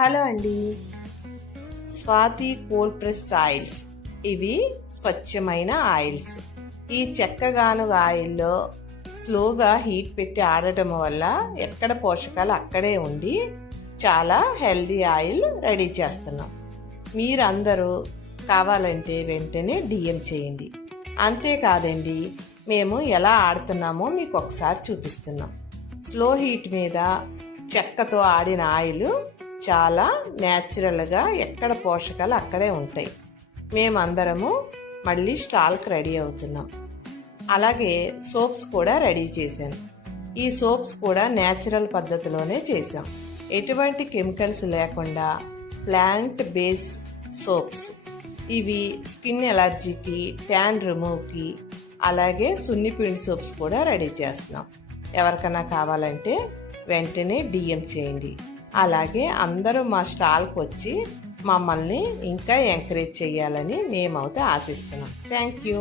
Hello అండి. Swathi cold press oils. ఇవి స్వచ్ఛమైన ఆయిల్స్. ఈ చెక్కగానుగ ఆయిల్లో స్లోగా హీట్ పెట్టి ఆడటం వల్ల ఎక్కడ పోషకాలు అక్కడే ఉండి చాలా హెల్దీ ఆయిల్ రెడీ చేస్తున్నాం. మీరందరూ కావాలంటే వెంటనే డిఎం చేయండి. అంతేకాదండి, మేము ఎలా ఆడుతున్నామో మీకు ఒకసారి చూపిస్తున్నాం. స్లో హీట్ మీద చెక్కతో ఆడిన ఆయిల్ చాలా న్యాచురల్గా ఎక్కడ పోషకాలు అక్కడే ఉంటాయి. మేమందరము మళ్ళీ స్టాల్కి రెడీ అవుతున్నాం. అలాగే సోప్స్ కూడా రెడీ చేశాను. ఈ సోప్స్ కూడా న్యాచురల్ పద్ధతిలోనే చేసాం. ఎటువంటి కెమికల్స్ లేకుండా ప్లాంట్ బేస్ సోప్స్. ఇవి స్కిన్ ఎలర్జీకి, ట్యాన్ రిమూవ్కి, అలాగే సున్నిపిండి సోప్స్ కూడా రెడీ చేస్తున్నాం. ఎవరికైనా కావాలంటే వెంటనే డిఎం చేయండి. అలాగే అందరూ మా స్టాల్కి వచ్చి మమ్మల్ని ఇంకా ఎంకరేజ్ చేయాలని మేమైతే ఆశిస్తున్నాం. Thank you.